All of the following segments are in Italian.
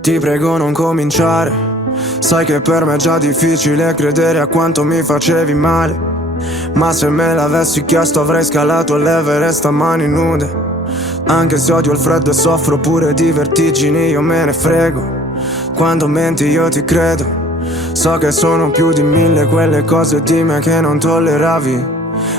Ti prego non cominciare, sai che per me è già difficile credere a quanto mi facevi male. Ma se me l'avessi chiesto avrei scalato l'Everest a mani nude. Anche se odio il freddo e soffro pure di vertigini, io me ne frego. Quando menti io ti credo. So che sono più di 1000 quelle cose di me che non tolleravi.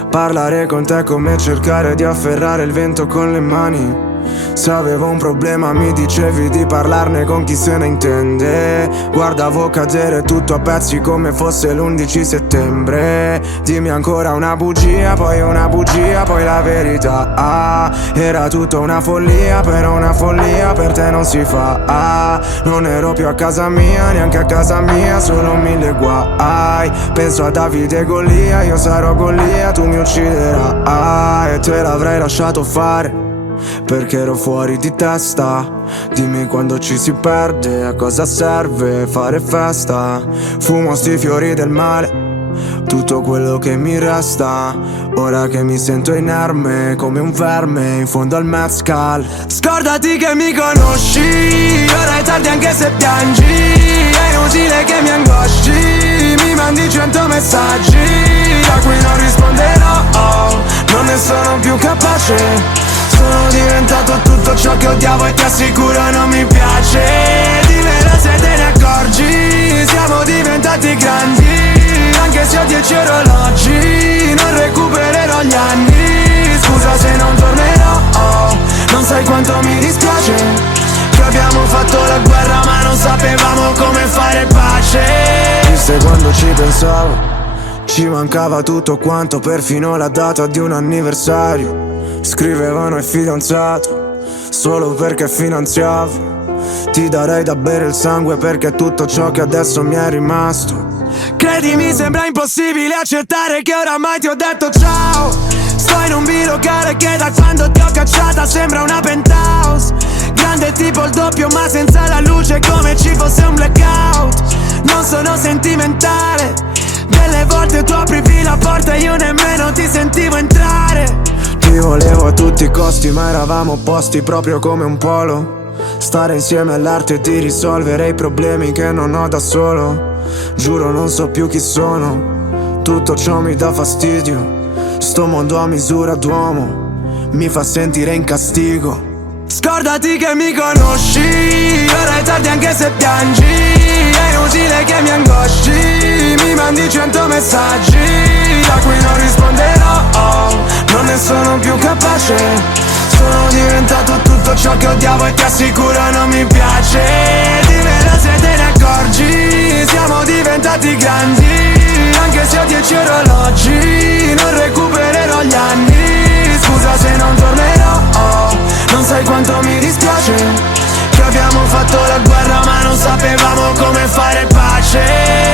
Parlare con te è come cercare di afferrare il vento con le mani. Se avevo un problema mi dicevi di parlarne con chi se ne intende. Guardavo cadere tutto a pezzi come fosse l'11 settembre. Dimmi ancora una bugia, poi la verità. Era tutta una follia, però una follia per te non si fa. Non ero più a casa mia, neanche a casa mia, solo 1000 guai. Penso a Davide e Golia, io sarò Golia, tu mi ucciderai. E te l'avrei lasciato fare perché ero fuori di testa. Dimmi quando ci si perde, a cosa serve fare festa. Fumo sti fiori del male, tutto quello che mi resta. Ora che mi sento inerme come un verme in fondo al mezcal. Scordati che mi conosci, ora è tardi anche se piangi. È inutile che mi angosci, mi mandi 100 messaggi da cui non risponderò. Non ne sono più capace. Sono diventato tutto ciò che odiavo e ti assicuro non mi piace. Dimmelo se te ne accorgi, siamo diventati grandi. Anche se ho 10 orologi, non recupererò gli anni. Scusa se non tornerò, non sai quanto mi dispiace che abbiamo fatto la guerra ma non sapevamo come fare pace. Viste quando ci pensavo, ci mancava tutto quanto, perfino la data di un anniversario. Scrivevano il fidanzato solo perché finanziavo. Ti darei da bere il sangue perché è tutto ciò che adesso mi è rimasto. Credimi sembra impossibile accettare che oramai ti ho detto ciao. Sto in un bilocale che da quando ti ho cacciata sembra una penthouse. Grande tipo il doppio ma senza la luce, come ci fosse un blackout. Non sono sentimentale, delle volte tu aprivi la porta e io nemmeno ti sentivo entrare. Ti volevo a tutti i costi ma eravamo opposti proprio come un polo. Stare insieme all'arte di risolvere i problemi che non ho da solo. Giuro non so più chi sono, tutto ciò mi dà fastidio. Sto mondo a misura d'uomo mi fa sentire in castigo. Scordati che mi conosci, ora è tardi anche se piangi. È inutile che mi angosci, mi mandi 100 messaggi da cui non risponderò. Non ne sono più capace. Sono diventato tutto ciò che odiavo e ti assicuro non mi piace. Dimmelo se te ne accorgi, siamo diventati grandi. Anche se ho 10 orologi, non recupererò gli anni. Scusa se non tornerò, non sai quanto mi dispiace che abbiamo fatto la guerra ma non sapevamo come fare pace.